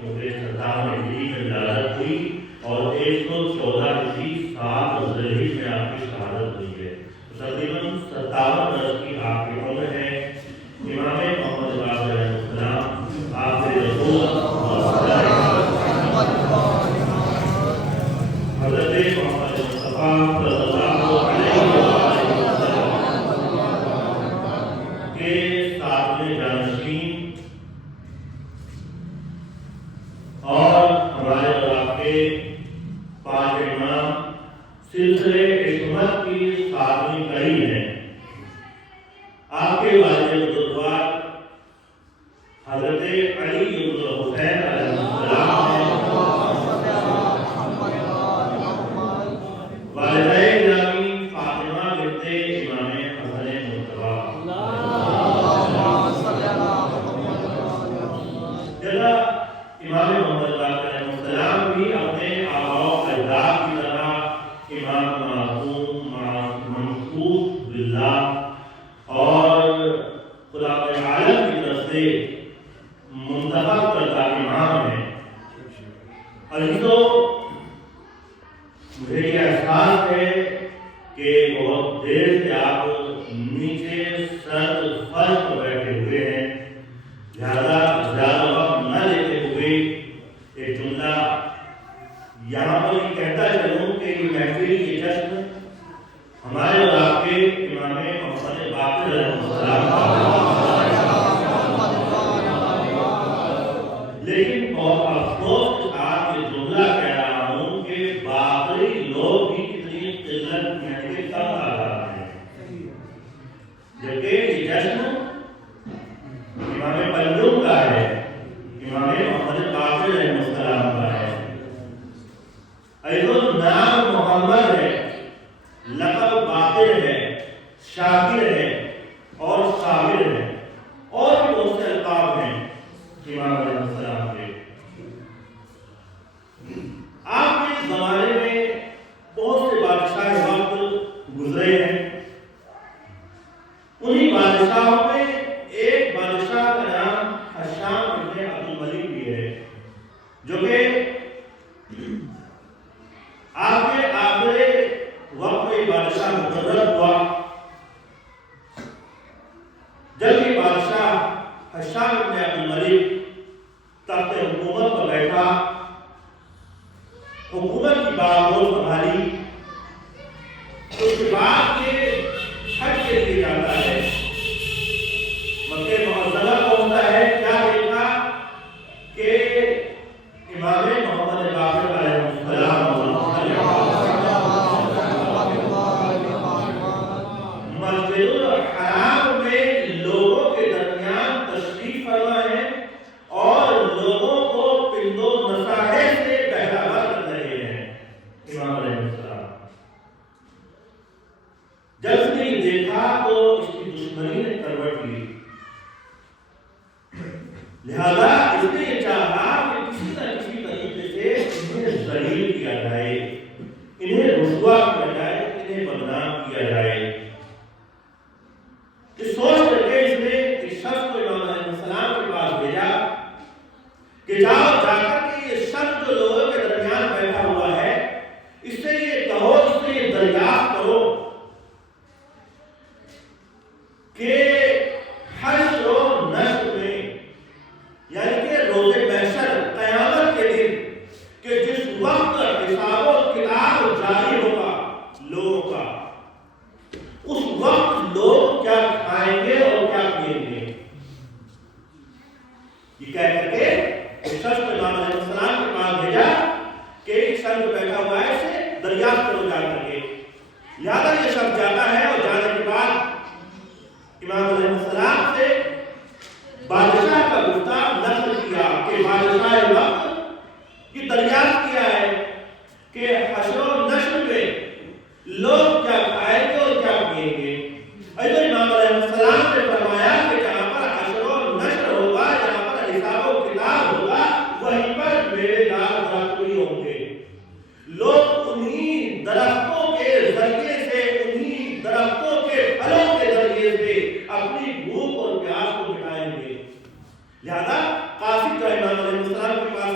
کیونکہ 57 ہجری میں ولادت ہوئی اور 114 ہجری 7 ذوالحجہ میں آپ کی شہادت ہوئی ہے. تقریباً 57 برس کی آپ کی عمر ہے. امام محمد باقر علیہ السلام آپ کے رسول حضرت محمد مصطفیٰ صلی اللہ علیہ وسلم کے ساتویں جانشین اور ہمارے اور آپ کے 5 امام سلسلے حکمت کی 7ویں کڑی ہے. آپ کے والد بزرگوار حضرت علی بن حسین علیہ السلام ہیں. والدہ گرامی فاطمہ بنت امام حسن مجتبیٰ. جگہ امام محمد باقر علیہ السلام بھی اپنے آباء و اجداد کی طرح امام معصوم منصوب باللہ اور خدا کے عالم کی طرف سے منتخب کردہ امام ہیں. عزیزوں، مجھے یہ احساس ہے کہ بہت دیر سے آپ نیچے سرد فرش پر بیٹھے ہوئے ہیں. زیادہ وقت نہ لیتے ہوئے ایک جملہ یہاں پر یہ کہتا چلوں کہ یہ محفل یہ جشن ہمارے اور آپ کے امام محمد باقر علیہ السلام لیکن بہت افسوس کے ساتھ یہ جملہ کہہ رہا ہوں کہ باقی لوگ بھی کتنی قلت یعنی کہ کم تعداد ہیں، جبکہ یہ جشن امام پنجم کا ہے، امام محمد باقر علیہ السلام کا ہے. ایضا نام محمد ہے، لقب باقر ہے، شاکر ہے اور صابر ہے، اور بھی بہت سے القاب ہیں امام علیہ السلام کے. آپ کے زمانے میں بہت سے بادشاہ وقت گزرے ہیں. انہی بادشاہوں میں ایک بادشاہ کا نام ہشام ابن عبد الملک بھی ہے، جو کہ آپ کے آخر وقت میں بادشاہ مقرر ہوا. جب یہ بادشاہ ہشام ابن عبد الملک تخت حکومت پر بیٹھا، حکومت کی بارگاہ سنبھالی، اس کے بعد یہ حج کے لیے جاتا ہے، مکہ معظمہ پہنچتا ہے. کیا دیکھا کہ امام محمد باقر علیہ السلام مسجد الحرام میں لوگوں کے درمیان تشریف فرما ہے اور لوگوں کو پندو نصاحے سے بہرہور کر رہے ہیں. امام علیہ السلام جب اس نے یہ دیکھا تو اس کی دشمنی نے کروٹ لی. لہذا اس نے یہ چاہا کہ کسی نہ کسی طریقے سے انہیں ذلیل کیا جائے، انہیں رسوا کیا جائے، انہیں بدنام کیا جائے. اس سوچ کر کے اس نے ایک شخص کو امام علیہ السلام کے پاس بھیجا کہ جاؤ جا کر کے یہ شخص جو لوگوں کے درمیان بیٹھا ہوا ہے، اس سے یہ کہو، اس سے یہ دریافت کرو کہ حشر و نشر میں، یعنی کہ روز محشر قیامت کے دن، کہ جس وقت حساب و کتاب جاری ہوگا لوگوں کا، اس وقت لوگ کیا کھائیں گے اور کیا پئیں گے. یہ کہہ کر کے ایک شخص کو امام علیہ السلام کے پاس بھیجا کہ ایک شخص بیٹھا ہوا ہے، اسے دریافت کرو جا کر کے. لہٰذا یہ شخص جاتا ہے اور جانے کے بعد امام علیہ السلام سے بادشاہ کا گفتگو نقل کیا کہ بادشاہ وقت یہ دریافت کیا ہے کہ حشر و نشر میں لوگ کیا کھائیں گے اور کیا پئیں گے. ایسا امام علیہ السلام نے فرمایا کہ جہاں پر حشر و نشر ہوگا، جہاں پر حساب و کتاب ہوگا، وہیں پر میرے دار درخت ہوں گے. لوگ انہی درختوں کے ذریعے سے، انہی درختوں کے پھلوں کے ذریعے سے اپنی بھوک اور پیاس کو مٹائیں گے. لہذا قاصد جو امام علیہ السلام کے پاس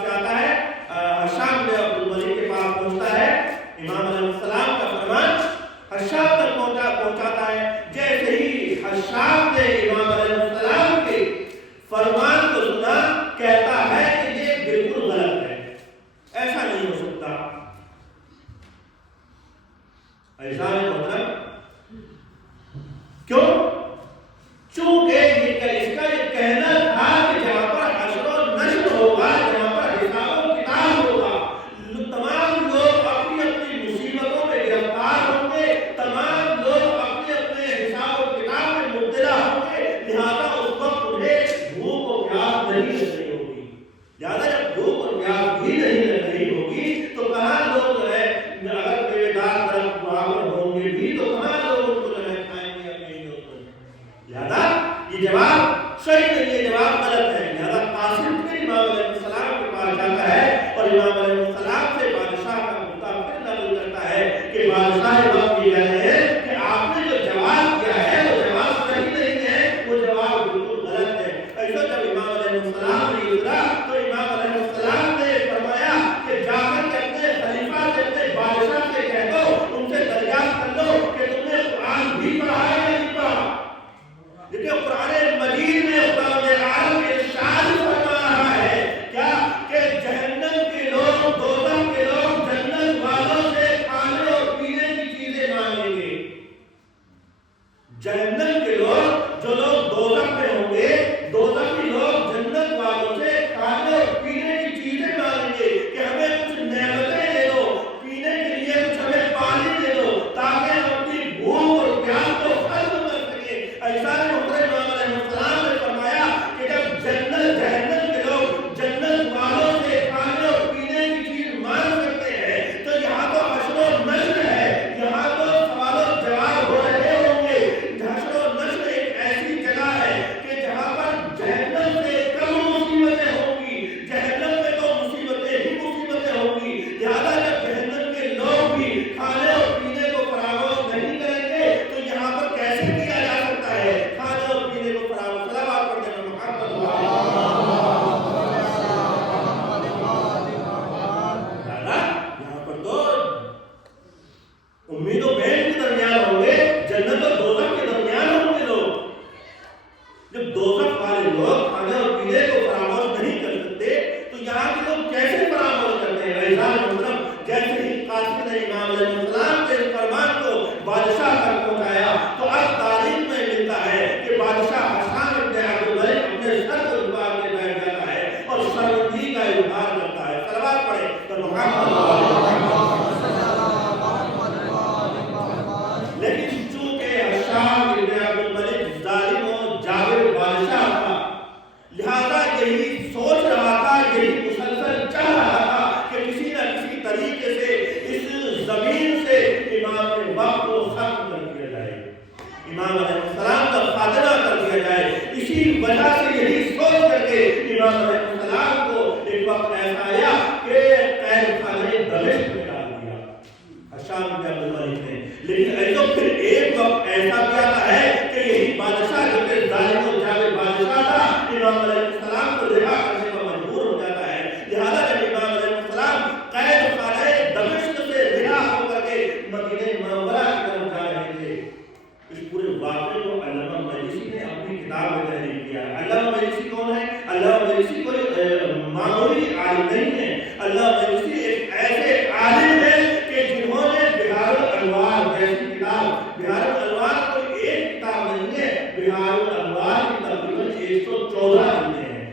امام علیہ السلام کے اس فرمان کو بادشاہ تک پہنچایا تو اب تاریخ میں ملتا ہے کہ بادشاہ حسان ابن عبد الملک اپنے سر کو جھکا کے بیٹھ جاتا ہے اور سربندی کا اظہار کرتا ہے. صلوات پڑھے تو لیکن چونکہ حسان ابن عبد الملک ظالم و جابر بادشاہ تھا لہذا یہی سوچ رہا تھا, یہی مسلسل چاہ رہا تھا کہ کسی نہ کسی طریقے سے اس زمین سے امام کے وقت کو ختم کر دیا جائے, امام علیہ السلام کا خاتمہ کر دیا جائے. اسی وجہ سے یہی سوچ کر کے امام علیہ السلام کو ایک وقت ایسا آیا کہ قید خانے دمشق میں ڈال دیا حسان بن عبد الملک نے. لیکن ایسا پھر ایک وقت ایسا بھی آتا ہے کہ یہی بادشاہ جو کہ ظالم و جابر بادشاہ تھا امام علیہ السلام کو رہا کرنے پر مجبور ہو جاتا ہے. لہذا جب امام علیہ السلام قید خانے دمشق سے رہا ہو کر کے مدینہ منورہ کی طرف جا رہے تھے, اس پورے واقعے کو علامہ مجلسی نے اپنی کتاب میں تحریر کیا ہے. علامہ مجلسی کون ہے؟ علامہ مجلسی کوئی معمولی عالم نہیں ہے. علامہ مجلسی ایک ایسے عالم ہے کہ جنہوں نے بہار الانوار جیسی کتاب, بہار الانوار کوئی ایک کتاب نہیں ہے, بہار الانوار کی تقریباً 114 جلدیں ہیں,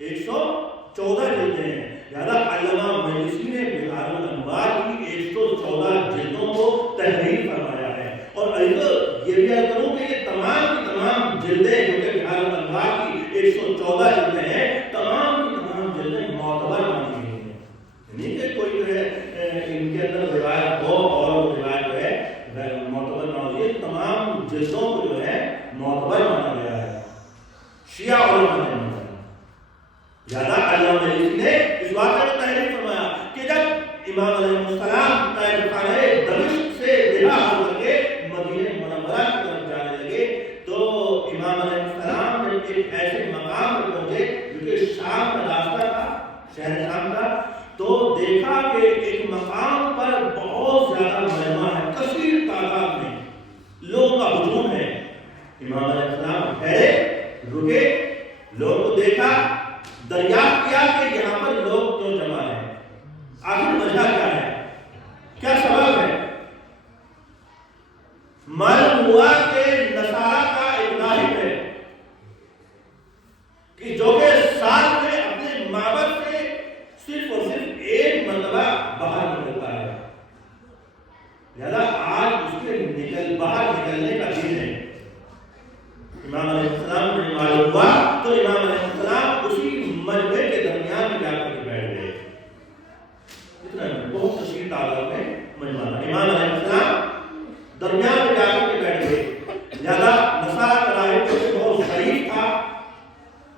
114 جلدیں ہیں. لہذا علامہ مجلسی نے بہار الانوار کی 114 جلدوں کو تحریر فرمایا ہے. اور یہ بھی یاد کروں کہ یہ تمام کی تمام جلدیں جو کہ بہار الانوار کی 114 جلدیں ہیں, تمام کی تمام جلدیں معتبر مانی گئی ہیں. نہیں کہ کوئی جو ہے ان کے اندر روایت ہو اور روایت جو ہے معتبر نہ ہو, یہ تمام جلدوں کو جو ہے معتبر مانا گیا ہے شیعہ علماء نے. زیادہ علامہ مجلسی نے اس واقعے کو تحریر فرمایا کہ جب امام علیہ السلام قید خانے دمشق سے رہا ہو کر کے مدینہ منورہ کی طرف جانے لگے تو امام علیہ السلام نے ایک ایسے مقام پر پہنچے جو کہ شام کا راستہ تھا, شہر شام کا, تو دیکھا کہ ایک مقام پر بہت زیادہ مجمع ہے, کثیر تعداد میں لوگوں کا ہجوم ہے. امام علیہ السلام ٹھہرے, رکے, لوگوں کو دیکھا, دریافت کیا کہ یہاں پر لوگ کیوں جمع ہیں, آخر وجہ کیا ہے, کیا سبب ہے. معلوم ہوا کہ نصارہ کا ایک راہب ہے کہ جو کہ سال میں اپنے معبد سے صرف اور صرف ایک مرتبہ باہر نکلتا ہے. لہذا آج اس کے باہر نکلنے کا دن ہے. امام علیہ السلام کو معلوم ہوا تو امام علیہ السلام اسی مجمع کے درمیان میں جا کر کے بیٹھ گئے. اتنا بہت کثیر تعداد میں مجمع تھا. امام علیہ السلام درمیان میں جا کر کے بیٹھ گئے. لہذا نصارہ کا راہب جو بہت شریف تھا,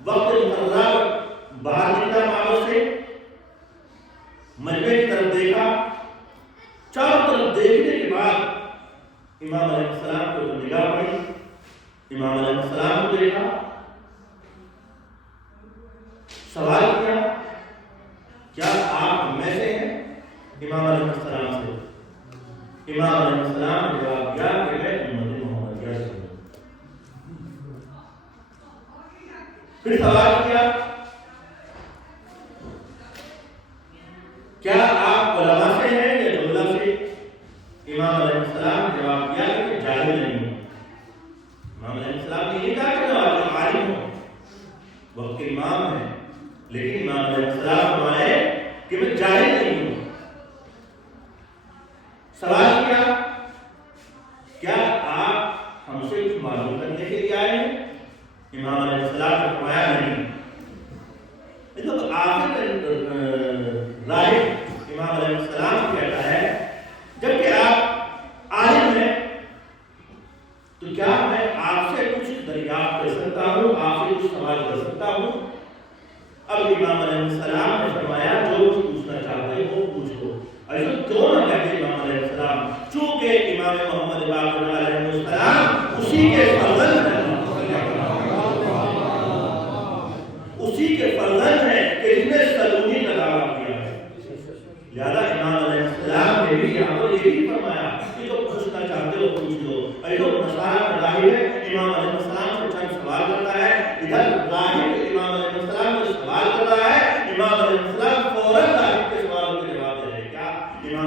وقت مقررہ باہر نکلا معبد سے, مجمع کی طرف دیکھا, چاروں طرف دیکھنے کے بعد امام علیہ السلام کو نگاہ پڑی, امام علیہ السلام کو دیکھا, سوال کیا, کیا آپ میں سے ہیں؟ امام علیہ السلام سے. امام علیہ السلام نے جواب دیا کہ میں امت محمدیہ سے ہوں. پھر سوال کیا, کیا آپ علماء سے ہیں یا جملہ سے؟ امام علیہ السلام نے جواب دیا کہ میں جاہل نہیں ہوں. امام علیہ السلام نے یہ کہا کہ میں عالم ہوں, وقت کے امام ہیں, لیکن امام علیہ السلام فرمائے کہ میں جاہل نہیں ہوں. سوال کیا, کیا آپ ہم سے کچھ معلوم کرنے کے لیے آئے ہیں؟ امام علیہ السلام نے فرمایا نہیں. آخر راہب امام علیہ السلام کہتا ہے جبکہ آپ عالم ہیں تو کیا میں آپ سے کچھ دریافت کر سکتا ہوں, آپ سے کچھ سوال کر سکتا ہوں؟ اب امام علیہ السلام نے فرمایا جو کچھ پوچھنا چاہتے ہیں وہ پوچھ لو. ایسا کیوں نہ کہتے امام علیہ السلام, چونکہ امام محمد باقر علیہ السلام اسی کے فرزند ہیں, اسی کے فرزند ہیں کہ جس نے سلونی کا دعویٰ کیا ہے. لہذا امام علیہ السلام نے بھی یہاں پر یہ بھی فرمایا کہ جو پوچھنا چاہتے ہو پوچھ لو. ایسا نصارہ کا راہب ہے, امام علیہ السلام سے چند سوال کرتا ہے. ادھر راہب امام علیہ السلام سے سوال کر رہا ہے, امام علیہ السلام فوراً راہب کے سوالوں کے جواب دے رہے. کیا امام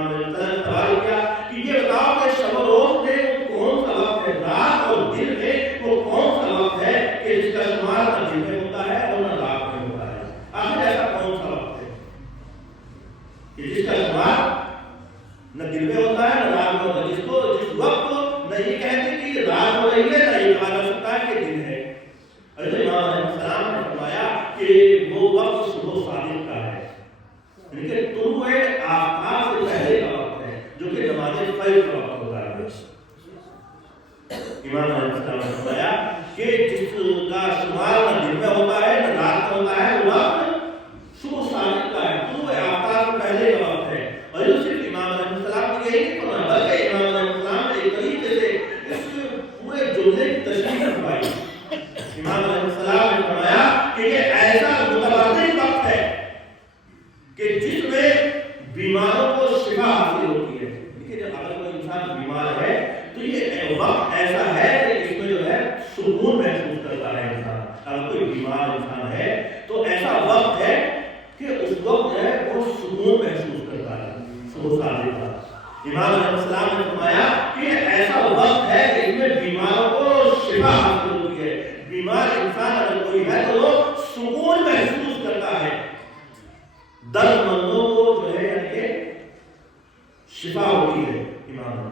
وہ وقت صبح صادق کا ہے، یعنی کہ طلوع آفتاب سے پہلے کا وقت ہے، جو کہ نماز فجر کا وقت ہوتا ہے۔ امام علیہ السلام نے فرمایا کہ جس کا شمار نہ دن میں ہوتا ہے نہ رات میں ہوتا ہے، وہ وقت صبح صادق کا ہے، طلوع آفتاب سے پہلے کا وقت ہے۔ اور یہ صرف امام علیہ السلام نے یہی نہیں فرمایا، بلکہ امام علیہ السلام نے ایک طریقے سے اس پورے جملے کی تشریح فرمائی۔ امام علیہ السلام نے فرمایا کہ یہ ایسا متبادل وقت ہے کہ جس میں بیماروں کو شفا حاصل ہوتی ہے۔ دیکھیے جب اگر کوئی انسان بیمار ہے تو یہ وقت ایسا ہے کہ اس میں جو ہے سکون محسوس کرتا ہے انسان۔ اگر کوئی بیمار انسان ہے تو ایسا وقت ہے کہ اس وقت جو ہے وہ سکون محسوس کرتا ہے۔ صبح صادق کا امام علیہ السلام نے فرمایا کہ یہ ایسا وقت ہے کہ اس میں بیماروں کو شفا حاصل ہوتی ہے۔ بیمار انسان اگر کوئی ہے تو وہ سکون محسوس کرتا ہے، درد مندوں کو جو ہے یعنی کہ شفا ہوتی ہے۔ امام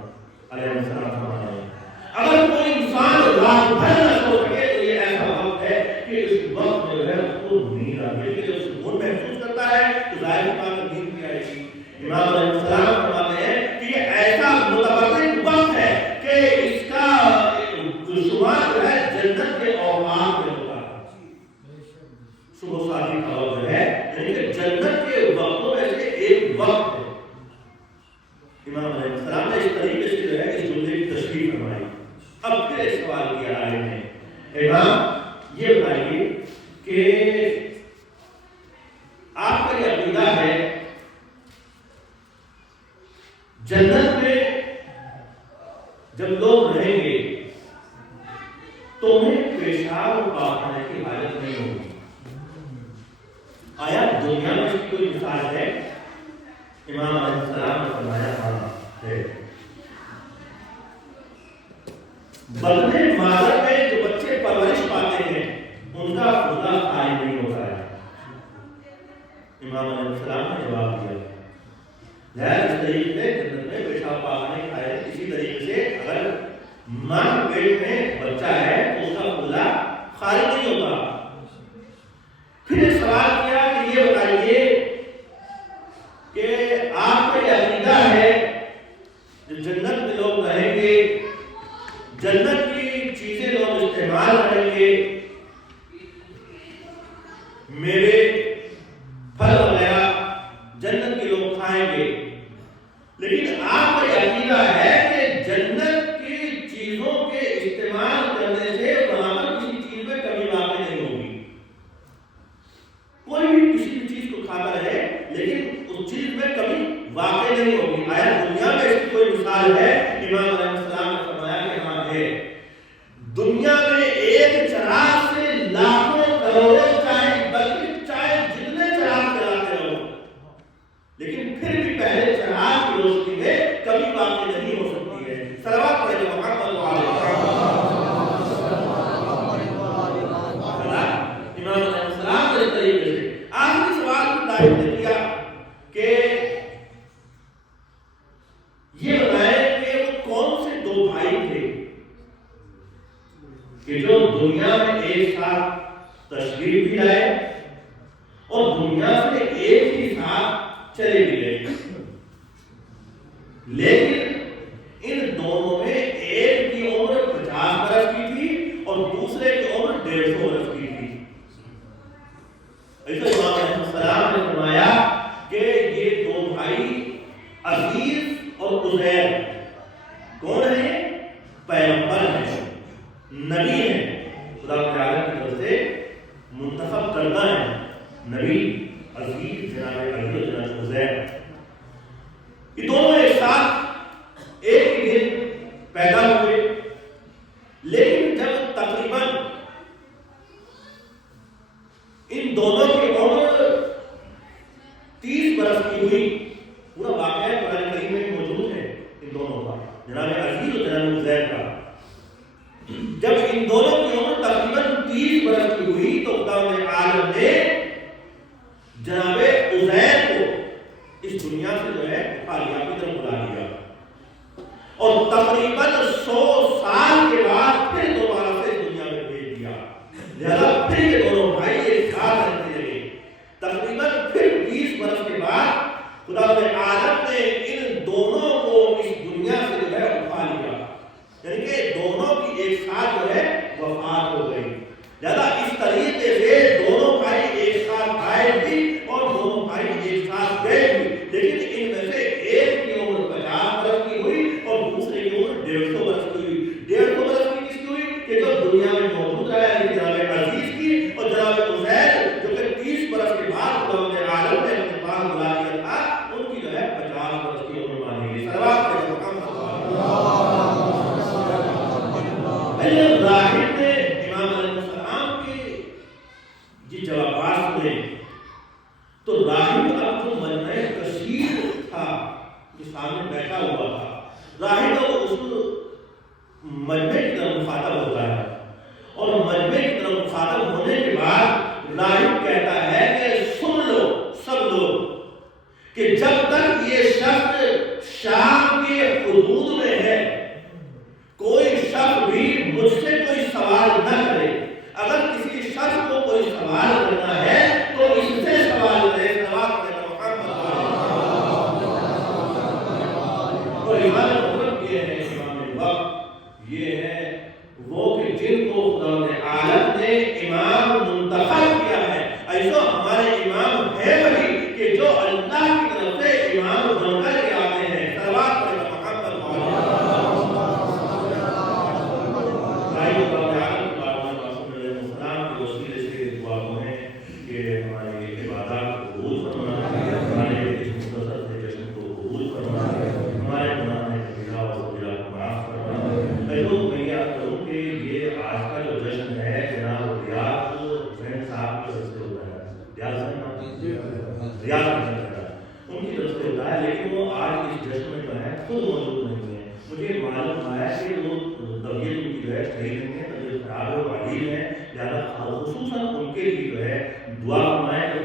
علیہ السلام فرماتے ہیں اگر کوئی انسان رات بھر نہ سو سکے تو یہ ایسا وقت ہے کہ اس وقت جو ہے اس کو نیند آتی ہے، جب سکون محسوس کرتا ہے تو ظاہر بات ہے نیند بھی آئے گی۔ امام علیہ السلام فرماتے ہیں کہ یہ ایسا متبادل وقت ہے کہ اس کا شمار جو ہے جنت کے اوقات میں ہوتا ہے۔ صبح صادق کا وقت جو ہے یعنی کہ جنت کے وقتوں میں سے ایک وقت ہے۔ امام علیہ السلام نے اس طریقے سے جو ہے اس جملے کی تشریح فرمائی۔ اب پھر ایک سوال کیا آئے ہیں، امام یہ بتائیے کہ آپ کا یہ عقیدہ ہے جنت میں جب لوگ رہیں گے تو انہیں پیشاب اور پاخانے کی حالت نہیں ہوگی، آیا دنیا میں اس کی کوئی مثال ہے؟ امام علیہ السلام نے فرمایا ہاں ہے۔ بدنے مادر میں جو بچے پرورش پاتے ہیں ان کا خدا قائم نہیں ہوتا ہے۔ امام علیہ السلام نے جواب دیا لہذا اس طریقے سے جنت میں پیشاب پاخانے کھائے، اسی طریقے سے اگر ماں کے پیٹ میں بچہ ہے تو اس کا خدا خارج نہیں ہوتا۔ پھر ایک سوال کیا کہ یہ بتائیے کہ آپ کا یہ عقیدہ ہے جو جنت میں لوگ رہیں گے، جنت کی چیزیں لوگ استعمال کریں گے، میوے پھل وغیرہ جنت کے لوگ کھائیں گے، لیکن آپ کا یہ عقیدہ ہے کہ جنت کی چیزوں کے استعمال کرنے سے وہاں پر کسی چیز میں کمی واقع نہیں ہوگی۔ کوئی بھی کسی بھی چیز کو کھاتا رہے لیکن اس چیز میں کمی واقع نہیں ہوگی، آیا دنیا میں اس کی کوئی مثال ہے؟ امام علیہ السلام نے فرمایا کہ ہاں ہے۔ دنیا میں ایک چراغ سے لاکھوں کروڑوں بلکہ چاہے جتنے چراغ چلاتے رہو لیکن پھر بھی پہلے چراغ کی روشنی میں کمی واقع نہیں ہو سکتی ہے۔ صلوات پڑھیں محمد وعلیہ امام علیہ السلام نے اس طریقے سے آخری سوال کو دائم نے کیا کہ یہ بتائیں کہ وہ کون سے دو بھائی تھے کہ جو دنیا میں ایک ساتھ تشریف بھی لائے اور دنیا سے ایک ہی ساتھ چلے بھی گئے، لیکن ان دونوں میں ایک کی عمر 50 برس کی تھی اور دوسرے کی عمر 150 برس کی تھی۔ ایسا امام علیہ السلام نے فرمایا کہ یہ دو بھائی عزیز اور عزیر کون ہیں؟ پیغمبر ہیں، نبی ہیں، خدا تعالیٰ کی طرف سے منتخب کردہ ہیں، نبی عزیز جناب علی اور جناب عزیر۔ یہ دونوں ایک ساتھ ایک ہی دن پیدا ہوئے، لیکن جب تقریباً ان دونوں کی عمر 30 برس کی ہوئی، پورا واقعہ قرآن کریم میں موجود ہے ان دونوں کا، جناب عزیز اور جناب عزیر کا۔ جب ان دونوں کی عمر تقریباً 30 برس کی ہوئی تو خدا عالم نے جناب عزیر کو اس دنیا سے جو ہے خالیہ کی طرف بلا لیا اور تقریباً 100 سال کے بعد پھر دوبارہ سے اس دنیا میں بھیج دیا۔ لہذا پھر یہ دونوں بھائی ایک ساتھ رہنے لگے، خدا نے عالم نے ان دونوں کو اس دنیا سے جو ہے اٹھا لیا، یعنی کہ دونوں کی ایک ساتھ جو ہے وفات ہو گئی۔ لہذا اس طریقے سے دونوں بھائی ایک ساتھ آئے بھی اور دونوں بھائی ایک ساتھ گئے بھی، لیکن ان میں سے ایک کی عمر 50 برس کی ہوئی اور دوسرے کی عمر 150 برس کی ہوئی۔ 150 برس کی کس کی ہوئی؟ کہ جو دنیا میں موجود رہا ہے جناب عزیز کی، اور جناب عزیر جو کہ 30 برس کے بعد خدا نے عالم نے اپنے پاس بلا لیا تھا، ان کی جو ہے 50 برس کی عمر مانی گئی۔ صلوات پڑھیں محمد راہب نے امام علیہ السلام کے جی جوابات سنے تو راہب اب جو مجمع کثیر تھا جو سامنے بیٹھا ہوا تھا، راہب اس مجمع کی طرف مخاطب ہوتا ہے، اور مجمع کی طرف مخاطب ہونے کے بعد راہب کہتا ہے کہ سن لو سب لوگ کہ جب تک یہ شخص شام کے حدود میں ہے کوئی شخص بھی مجھ سے کوئی سوال نہ کرے۔ اگر کسی شخص کو کوئی سوال کرنا ہے تو اس سے سوال کرے۔ سوال کرے تو امام مطلب یہ ہے، امام وقت یہ ہے وہ کہ جن کو خدا نے عالم نے امام منتخب کیا ہے، ایسا ہمارے امام ہے وہی کہ جو اللہ کی طرف سے امام بن کر کے آتے ہیں۔ سوال کرے ان کی طرف سے ہوتا ہے، لیکن وہ آج اس جشن میں جو ہے خود موجود نہیں ہے۔ مجھے معلوم آیا کہ وہ طبیعت ان کی جو ہے صحیح نہیں ہے، طبیعت خراب ہے، علیل ہے، لہٰذا خصوصاً ان کے لیے جو ہے دعا فرمائیں۔